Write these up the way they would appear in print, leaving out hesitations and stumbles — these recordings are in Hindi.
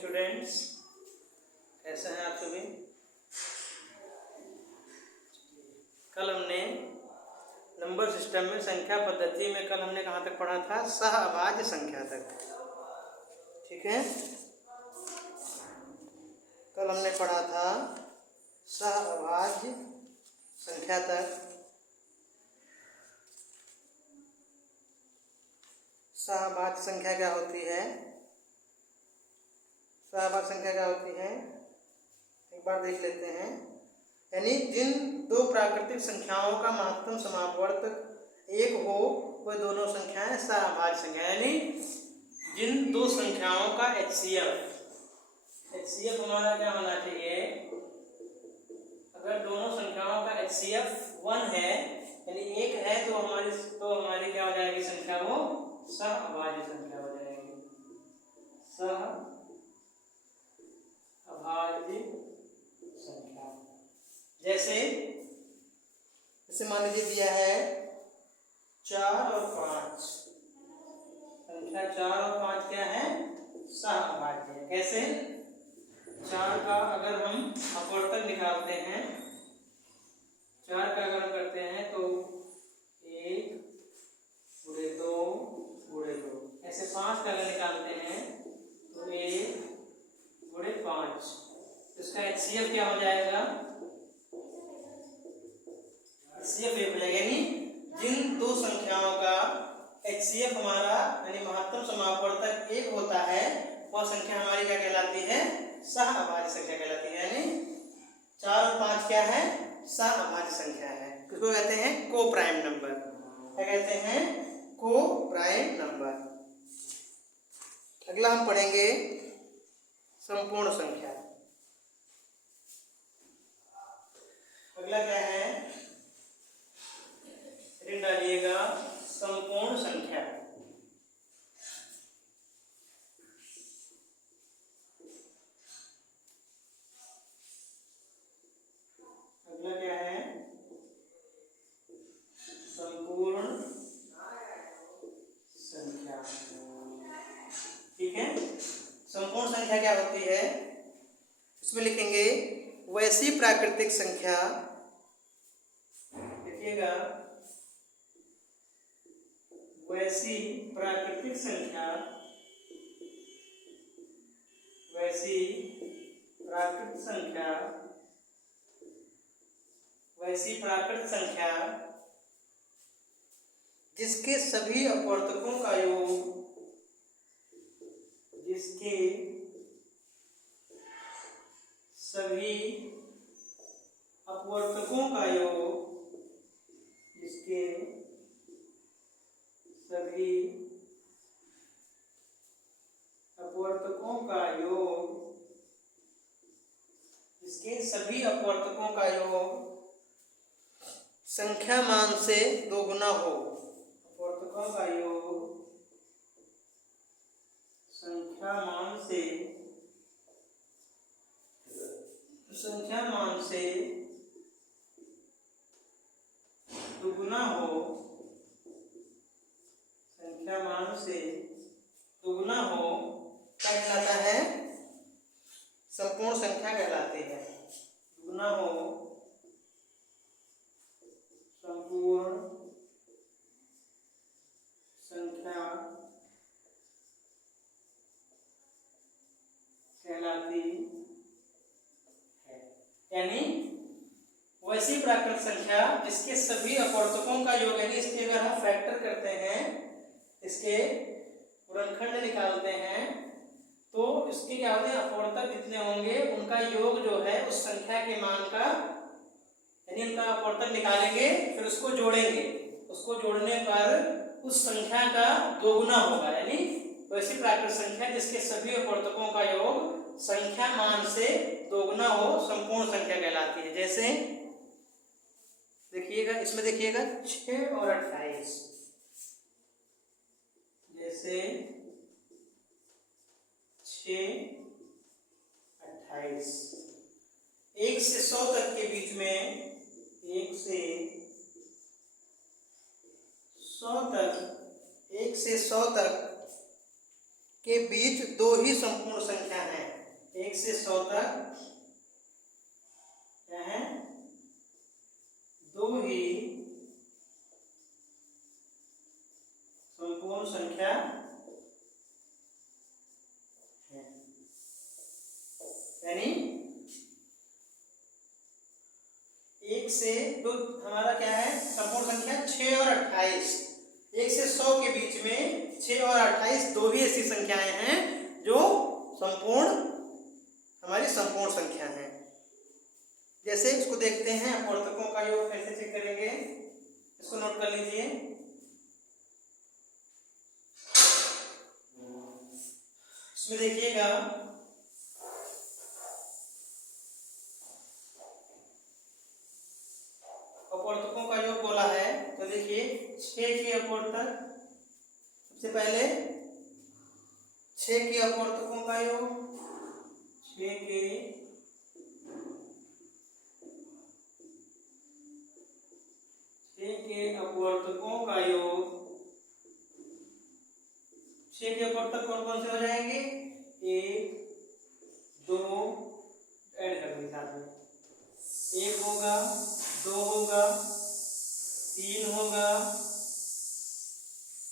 स्टूडेंट्स, कैसे हैं आप सभी। कल हमने नंबर सिस्टम में संख्या पद्धति में कल हमने कहाँ तक पढ़ा था? सहअभाज्य संख्या तक। ठीक है, कल हमने पढ़ा था सहअभाज्य संख्या तक। सहअभाज्य संख्या क्या होती है? सहअभाज्य संख्या क्या होती है एक बार देख लेते हैं। यानी जिन दो प्राकृतिक संख्याओं का महत्तम समापवर्तक एक हो वह दोनों संख्याएं सहअभाज्य संख्या। यानी जिन दो संख्याओं का HCF हमारा क्या होना चाहिए? अगर दोनों संख्याओं का HCF 1 है यानी 1 है तो हमारी क्या हो जाएगी संख्या? वो सहअभाज्य संख्या हो जाएगी। सहअभाज्य संख्या जैसे मान लीजिए दिया है 4 और 5। संख्या 4 और 5 क्या है? सहअभाज्य है। कैसे? 4 का अगर हम अपवर्तक निकालते हैं, 4 का अगर हम करते हैं तो 1 गुणे 2 गुणे 2, ऐसे 5 का अगर निकालते हैं तो 1 गुणे 5। इसका HCF क्या हो जाएगा? HCF 1 हो जाएगा। यानी जिन दो संख्याओं का HCF हमारा यानी महत्तम समापवर्तक 1 होता है वह संख्या हमारी क्या कहलाती है? सहअभाज्य संख्या कहलाती है। यानी 4 और 5 क्या है? सहअभाज्य संख्या है। किसको कहते हैं? को प्राइम नंबर। क्या कहते हैं? को प्राइम नंबर। अगला हम पढ़ेंगे संपूर्ण संख्या। अगला क्या है? ऋण डालिएगा संपूर्ण संख्या। अगला क्या है? संपूर्ण संख्या। ठीक है, संपूर्ण संख्या क्या होती है? इसमें लिखेंगे वैसी प्राकृतिक संख्या। लिखिएगा वैसी प्राकृतिक संख्या, वैसी प्राकृत संख्या, वैसी प्राकृत संख्या जिसके सभी अपवर्तकों का योग, जिसके सभी अपवर्तकों का योग, जिसके सभी अपवर्तकों का योग, जिसके सभी अपवर्तकों का योग संख्या मान से दोगुना हो। अपवर्तकों का योग संख्या मान से दुगुना हो, संख्या मान से दुगुना हो क्या कहलाता है? संपूर्ण संख्या कहलाती है। दुगुना हो संपूर्ण संख्या कहलाती है। यानी वैसी प्राकृत संख्या जिसके सभी अपवर्तकों का योग, यानी इसके अगर हम फैक्टर करते हैं, इसके गुणनखंड निकालते हैं तो इसके क्या होते हैं? अपवर्तक जितने होंगे उनका योग जो है उस संख्या के मान का, यानी उनका अपवर्तक निकालेंगे फिर उसको जोड़ेंगे, उसको जोड़ने पर उस संख्या का दोगुना होगा। यानी वैसी प्राकृत संख्या जिसके सभी अपवर्तकों का योग संख्या मान से दोगुना हो संपूर्ण संख्या कहलाती है। जैसे देखिएगा, इसमें देखिएगा 6 और 28। जैसे 6, 28, 1 से 100 तक के बीच में, 1 से 100 तक के बीच दो ही संपूर्ण संख्या हैं। 1 से 100 तक क्या है? दो ही संपूर्ण संख्या है। यानी 1 से 2 हमारा क्या है? संपूर्ण संख्या 6 और 28। 1 से 100 के बीच में 6 और 28 दो ही ऐसी संख्याएं हैं जो संपूर्ण हमारी संपूर्ण संख्या है। जैसे इसको देखते हैं, अपवर्तकों का योग कैसे चेक करेंगे, इसको नोट कर लीजिए। इसमें देखिएगा अपवर्तकों का योग बोला है, तो देखिए 6 के अपवर्तक, सबसे पहले 6 के अपवर्तकों का योग, 6 के अपवर्तकों का योग। 6 के अपवर्तक कौन कौन से हो जाएंगे? 1 2 ऐड कर दें साथ में, 1 होगा, 2 होगा, 3 होगा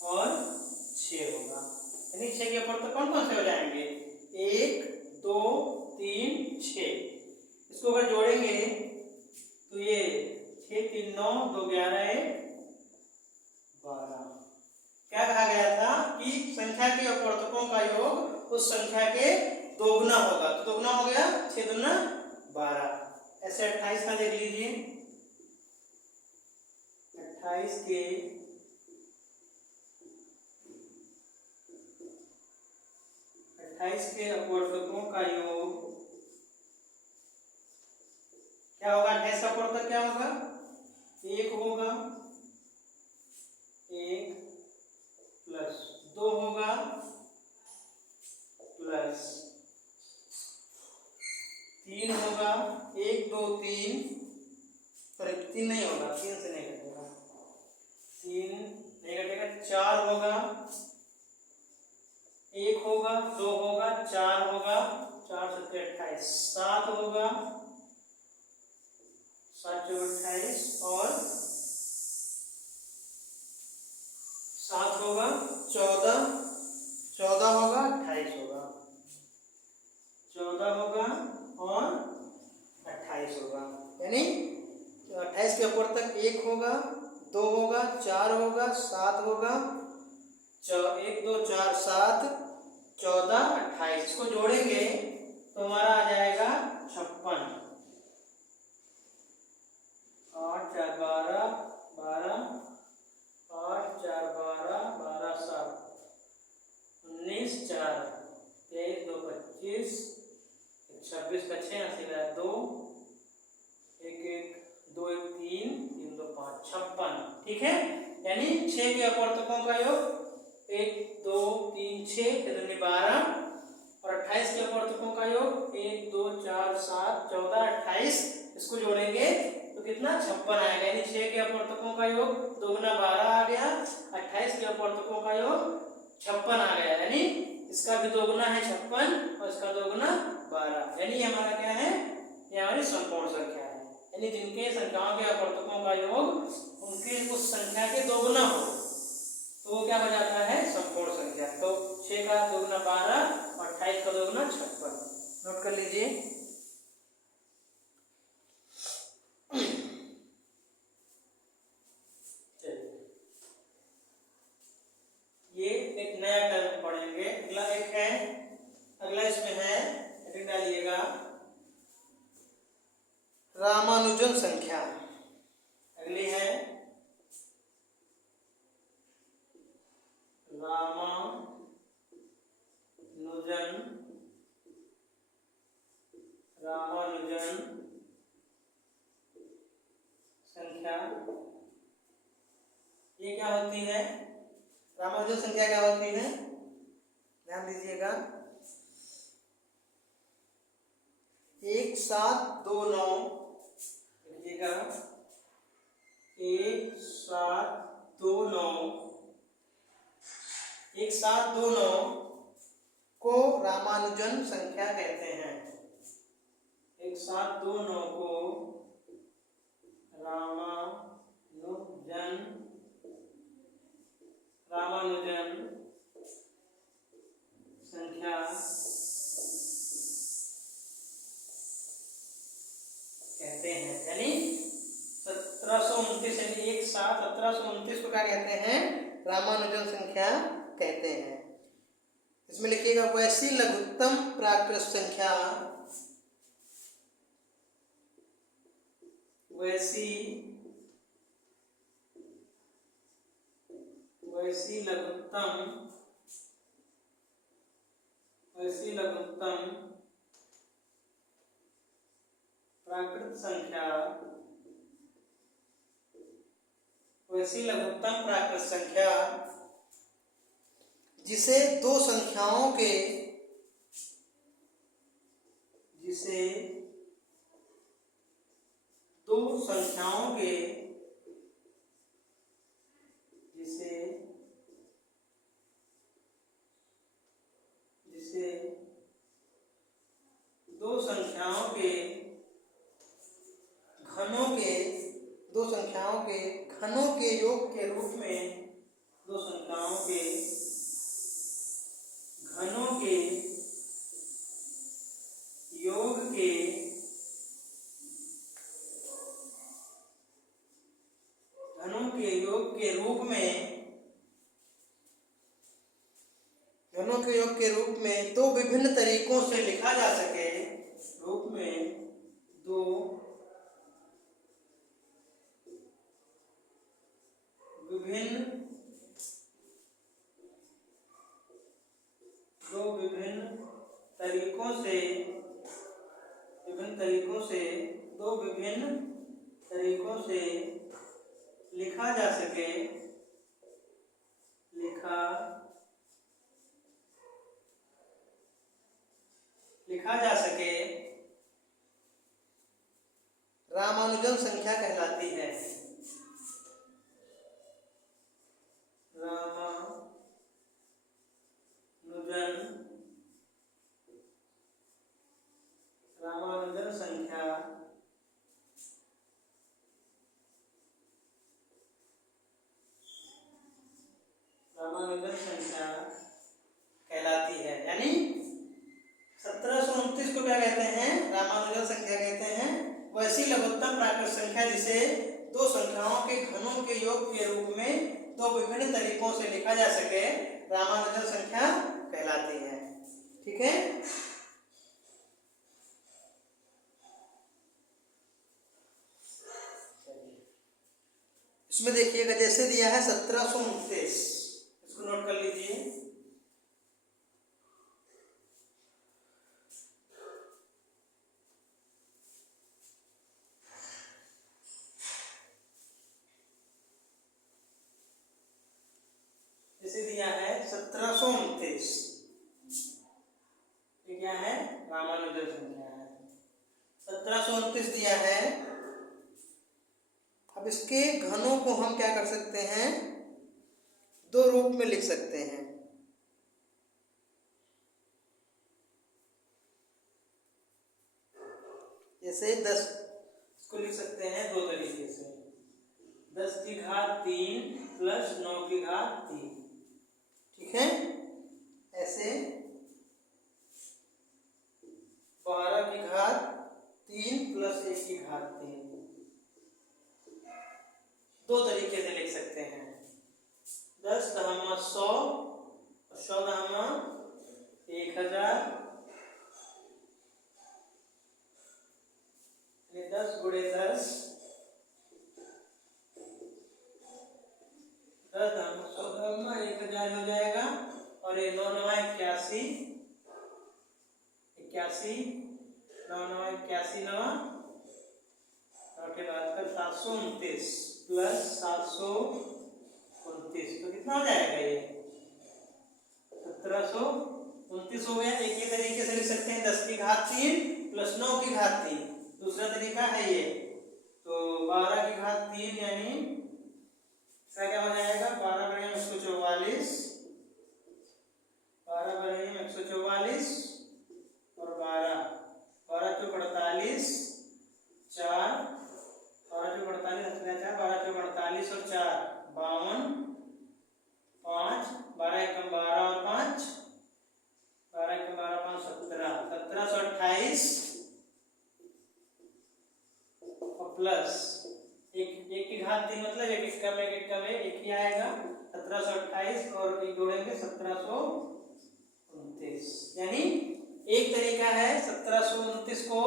और 6 होगा। यानी 6 के अपवर्तक कौन कौन से हो जाएंगे? 1 2 3 6। इसको अगर जोड़ेंगे तो ये 6 3 9 2 11 1 12। क्या कहा गया था कि संख्या के अपवर्तकों का योग उस संख्या के दोगुना होगा, तो दोगुना हो गया 6 दूना 12। ऐसे 28 का देख लीजिए, 28 के अपवर्तकों का योग क्या होगा? 28 का अपवर्तक क्या होगा? 1 होगा, 1 प्लस 2 होगा प्लस 3 होगा, 1 2 3, सॉरी 3 नहीं होगा, 3 से नहीं घटेगा, 3 नहीं घटेगा, 4 होगा, 1 होगा, 2 होगा, 4 होगा, 4 7 28, 7 होगा, 7 28 और 7 होगा 14, 14 होगा 28 होगा, 14 होगा और 28 होगा। यानी 28 के अपवर्तक 1 होगा, 2 होगा, 4 होगा, 7 होगा, 1 2 4 7 14 28। इसको जोड़ेंगे तो हमारा आ जाएगा 56। 8 4 12 12, 8 4 12 12 7 19 4 23 2 25 26 का 6 ऐसे 2 1 1 2 1 3 3 2 5 56। ठीक है, यानी 6 के अपवर्तकों का योग 1 2 3 6 12 और 28 के अपवर्तकों का योग 1 2 4 7 14 28। इसको जोड़ेंगे तो कितना? 56 आएगा। यानी 6 के अपवर्तकों का योग दोगुना 12 आ गया, 28 के अपवर्तकों का योग 56 आ गया। यानी इसका भी दोगुना है 56 और इसका दोगुना 12। यानी हमारा क्या है? ये हमारी संपूर्ण संख्या है। यानी जिनके संख्याओं के अपवर्तकों का योग उनके उस संख्या के दोगुना हो तो वो क्या हो जाता है? संपूर्ण संख्या। तो 6 का दोगुना 12 और 28 का दोगुना 56। नोट कर लीजिए। ये एक नया टर्म पढ़ेंगे। अगला एक है, अगला इसमें है, हेडिंग डालिएगा रामानुजन संख्या। अगली है रामानुजन संख्या। ये क्या होती है? रामानुजन संख्या क्या होती है? ध्यान दीजिएगा। 1 7 2 9, लिखिएगा 1 7 2 9, 1 7 2 9 को रामानुजन संख्या कहते हैं। एक साथ दो नौ को रामानुजन संख्या कहते हैं। यानी 1729 यानी एक साथ 1729 को क्या कहते हैं? रामानुजन संख्या कहते हैं। इसमें लिखिएगा वैसी लघुत्तम प्राकृत संख्या, वैसी लघुत्तम प्राकृत संख्या, वैसी लघुत्तम प्राकृत संख्या जिसे दो संख्याओं के जिसे दो संख्याओं के घनों के योग के रूप में, दो संख्याओं के घनों के योग के रूप में दो विभिन्न तरीकों से लिखा जा सके, रूप में दो विभिन्न तरीकों से लिखा जा सके, रामानुजन संख्या कहलाती है। रामानुजन संख्या कहलाती है। यानी 1729 को क्या कहते हैं? रामानुजन संख्या कहते हैं। वैसी लघुत्तम प्राकृत संख्या जिसे दो संख्याओं के घनों के योग के रूप में दो विभिन्न तरीकों से लिखा जा सके, रामानुजन संख्या कहलाती है। ठीक है। इसमें देखिएगा जैसे दिया है 1729, इसको नोट कर लीजिए। जैसे दिया है 1729, ये क्या है? रामानुजन संख्या है। 1729 दिया है। अब इसके घनों को हम क्या कर सकते हैं? दो रूप में लिख सकते हैं। जैसे 10 इसको लिख सकते हैं दो तरीके से, 10 की घात 3 प्लस 9 की घात 3। ठीक है। ऐसे 12 की घात 3 प्लस 1 की घात 3, दो तरीके से लिख सकते हैं। 10 दहमा 100 और 100 दहमा 1000, 10 गुणे 10, 10 दहमा 100 दहमा 1000 हो जाएगा। और ये 9 9 81, 9 9 81 9 के बाद कर 729 प्लस 729, तो कितना हो जाएगा? ये 1729 हो गया। एक ही तरीके से लिख सकते हैं 10 की घात 3 प्लस 9 की घात 3। दूसरा तरीका है ये, तो 12 की घात 3 यानी क्या हो जाएगा? 12 बटे 144, 12 रही है 144 और 12, 12 चौक 48, 4, 12 चौक 48, 12 चौक 48 और 4 52, 5, 12 एकम 12 और 5, 12 एकम 12, 5 17, 1728 और प्लस एक की घात 3 मतलब एक कम है, एक ही आएगा 1728 और एक जोड़ेंगे 1729। यानी एक तरीका है 1729 को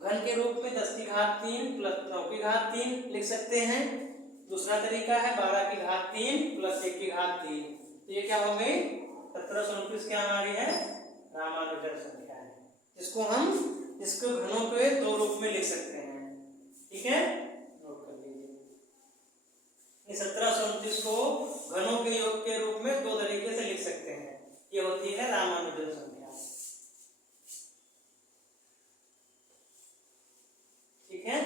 घन के रूप में 10 की घात 3 प्लस 9 की घात 3 लिख सकते हैं। दूसरा तरीका है 12 की घात 3 प्लस 1 की घात 3। तो ये क्या हो गई 1729 क्या हमारी है रामानुजन संख्या है, जिसको हम इसको घनों के दो रूप में लिख सकते हैं। ठीक है, नोट कर लीजिए। 1729 को घनों के योग के रूप में दो तरीके से लिख सकते हैं। ये होती है रामानुजन संख्या। ठीक है,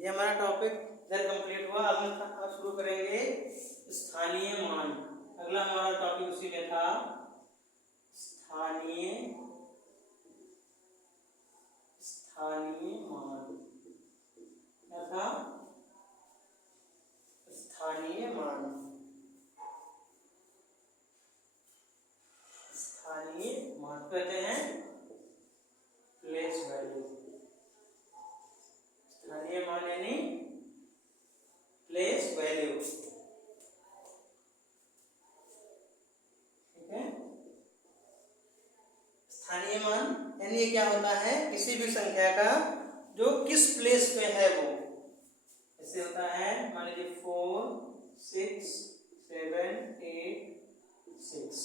ये हमारा टॉपिक इधर कंप्लीट हुआ। अब हम शुरू करेंगे स्थानीय मान। अगला हमारा टॉपिक उसी में था स्थानीय मान। क्या था? स्थानीय मान। स्थानीय मान कहते हैं प्लेस वैल्यू। स्थानीय मान यानी प्लेस वैल्यू। ठीक है, स्थानीय मान यानी क्या होता है किसी भी संख्या का जो किस प्लेस पे है वो। ऐसे होता है मान लीजिए 4 6 7 8 6।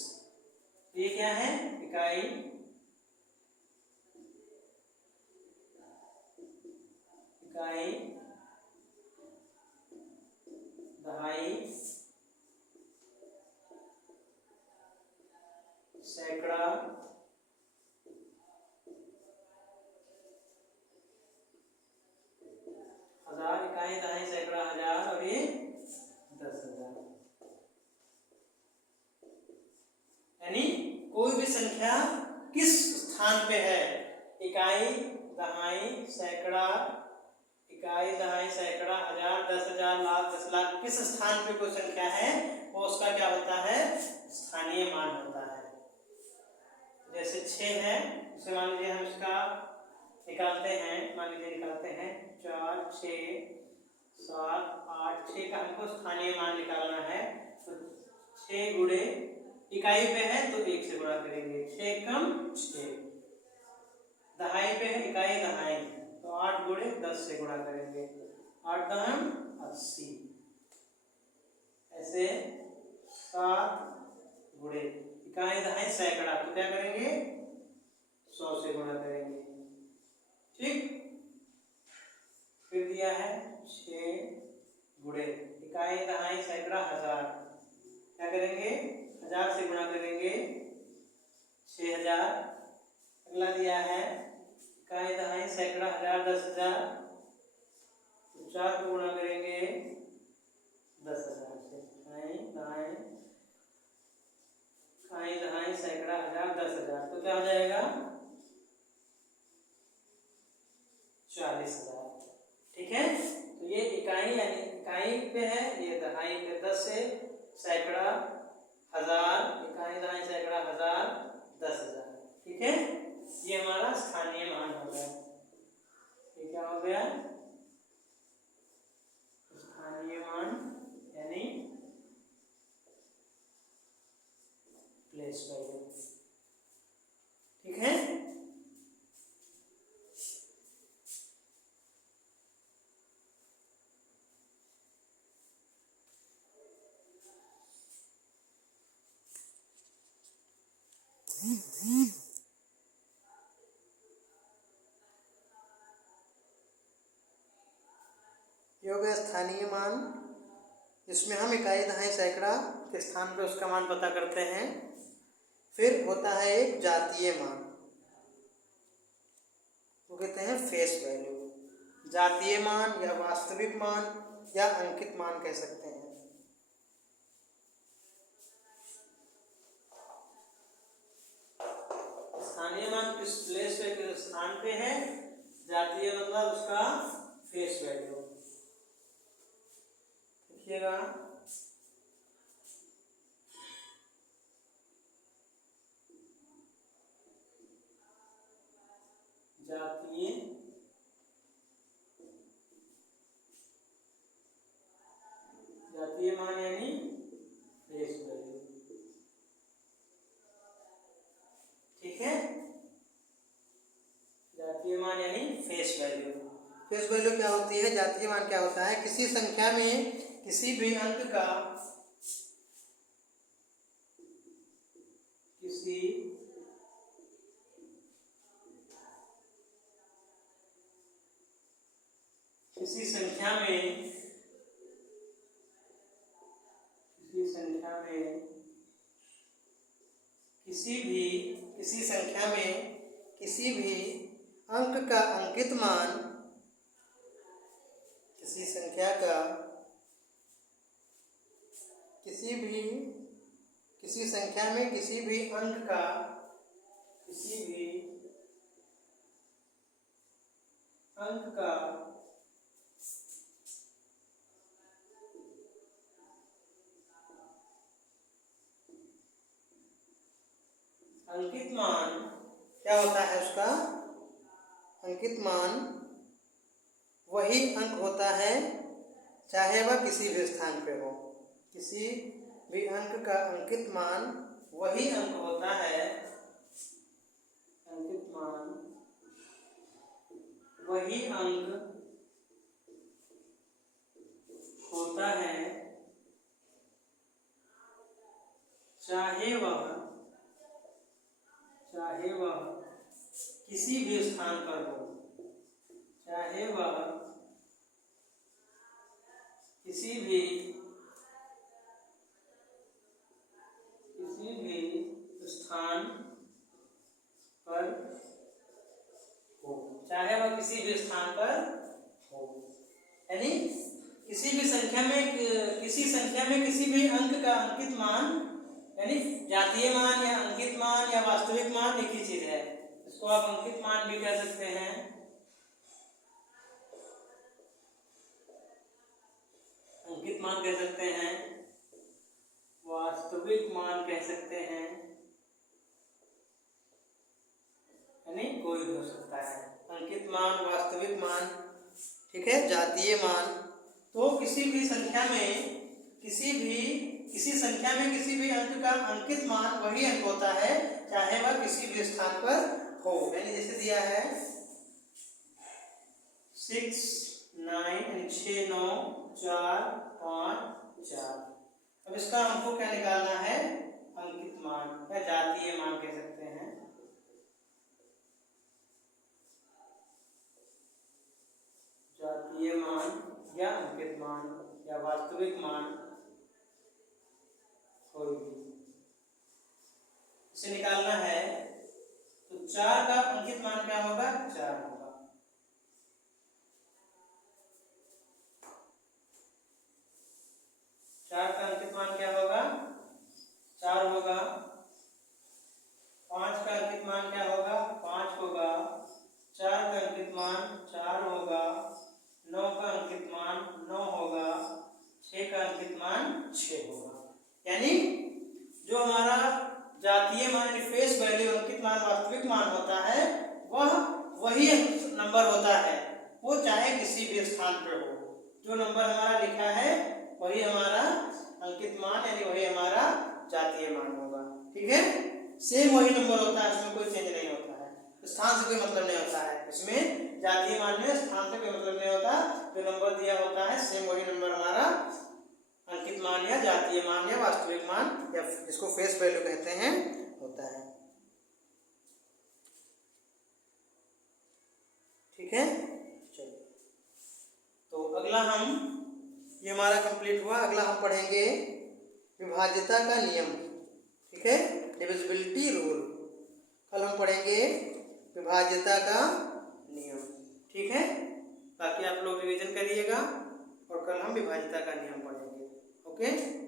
ये क्या है इकाई, दहाई, सैकड़ा, हजार। इकाई दहाई सैकड़ा हजार और ये 10,000। यानी कोई भी संख्या किस स्थान पे है, इकाई दहाई सैकड़ा, इकाई दहाई सैकड़ा हजार 10,000 लाख 10 लाख, किस स्थान पे कोई संख्या है वो उसका क्या होता है स्थानीय मान होता है। जैसे 6 है, उसे मान लीजिए हम इसका निकालते हैं, मान लीजिए निकालते हैं 4 6 7 8 6 का हमको स्थानीय मान निकालना है। तो 6 गुणे इकाई पे है तो 1 से गुणा करेंगे, 6 कम 6। दहाई पे है इकाई दहाई तो 8 गुणे 10 से गुणा करेंगे, 8 दहम 80। ऐसे 7 गुणे इकाई दहाई सैकड़ा तो क्या करेंगे 100 से गुणा करेंगे। ठीक, फिर दिया है 6 गुणे इकाई दहाई सैकड़ा हजार, क्या करेंगे 1000 से गुणा करेंगे 6000। अगला दिया है इकाई दहाई सैकड़ा हजार 10,000, 4 को गुणा करेंगे 10,000 से। इकाई दहाई सैकड़ा हजार 10,000 तो क्या हो जाएगा 40,000। ठीक है, तो ये इकाई यानी इकाई पे है, ये दहाई पे 10 से, सैकड़ा हजार, इकाई दहाई सैकड़ा हजार 10,000। ठीक है, ये हमारा स्थानीय मान हो गया। ये क्या हो गया स्थानीय मान यानी प्लेस वैल्यू। ठीक है, ये हो गया स्थानीय मान, जिसमें हम इकाई दहाई सैकड़ा के स्थान पर उसका मान पता करते हैं। फिर होता है एक जातीय मान, वो कहते हैं फेस वैल्यू। जातीय मान या वास्तविक मान या अंकित मान कह सकते हैं। स्थानीय मान किस प्लेस पे, किस स्थान पे है, जातीय मतलब उसका फेस वैल्यू। देखिएगा जातीय मान यानी फेस वैल्यू। ठीक है, जातीय मान यानी फेस वैल्यू। फेस वैल्यू क्या होती है, जातीय मान क्या होता है, किसी संख्या में किसी भी अंक का किसी संख्या में किसी भी अंक का अंकित मान, किसी संख्या का किसी संख्या में किसी भी अंक का अंकित मान क्या होता है, उसका अंकित मान वही अंक होता है चाहे वह किसी भी स्थान पे हो। किसी भी अंक का अंकित मान वही अंक होता है, अंकित मान वही अंक होता है चाहे वह किसी भी स्थान पर हो, चाहे वह किसी भी स्थान पर हो, चाहे वह किसी भी स्थान पर हो। यानी किसी भी संख्या में किसी भी अंक का अंकित मान, यानी जातीय मान या अंकित मान या वास्तविक मान एक ही चीज है। इसको आप अंकित मान भी कह सकते हैं, अंकित मान कह सकते हैं, वास्तविक मान कह सकते हैं, यानी कोई भी हो सकता है, अंकित मान, वास्तविक मान। ठीक है, जातीय मान तो किसी संख्या में किसी भी अंक का अंकित मान वही अंक होता है चाहे वह किसी भी स्थान पर हो। यानी जैसे दिया है 6 9 6 9 4 5 4। अब इसका हमको क्या निकालना है, अंकित मान या जातीय मान कह सकते हैं। जातीय मान या अंकित मान या वास्तविक मान कोई भी, इसे निकालना है तो 4 का अंकित मान क्या होगा, 4 होगा। 4 का अंकित मान क्या होगा, 4 होगा। 5 का अंकित मान क्या होगा, 5 होगा। 4 का अंकित मान 4 होगा। 9 का अंकित मान 9 होगा। 6 का अंकित मान 6 होगा। यानी जो हमारा जातीय मान फेस वैल्यू अंकित मान वास्तविक मान होता है वह वही नंबर होता है, वो चाहे किसी भी स्थान पर हो। जो नंबर हमारा लिखा है वही हमारा अंकित मान यानी वही हमारा जातीय मान होगा। ठीक है, सेम वही नंबर होता है, इसमें कोई चेंज नहीं होता है, स्थान से कोई मतलब नहीं होता है। इसमें जातीय मान में स्थान से कोई मतलब नहीं होता, जो नंबर दिया होता है सेम वही नंबर हमारा अंकित मान या जातीय मान या वास्तविक मान या जिसको फेस वैल्यू कहते हैं होता है। ठीक है, चलिए तो अगला ये हमारा कंप्लीट हुआ। अगला हम पढ़ेंगे विभाज्यता का नियम। ठीक है, डिविजिबिलिटी रूल। कल हम पढ़ेंगे विभाज्यता का नियम। ठीक है, बाकी बाकी आप लोग रिवीजन करिएगा और कल हम विभाज्यता का नियम पढ़ेंगे। ओके।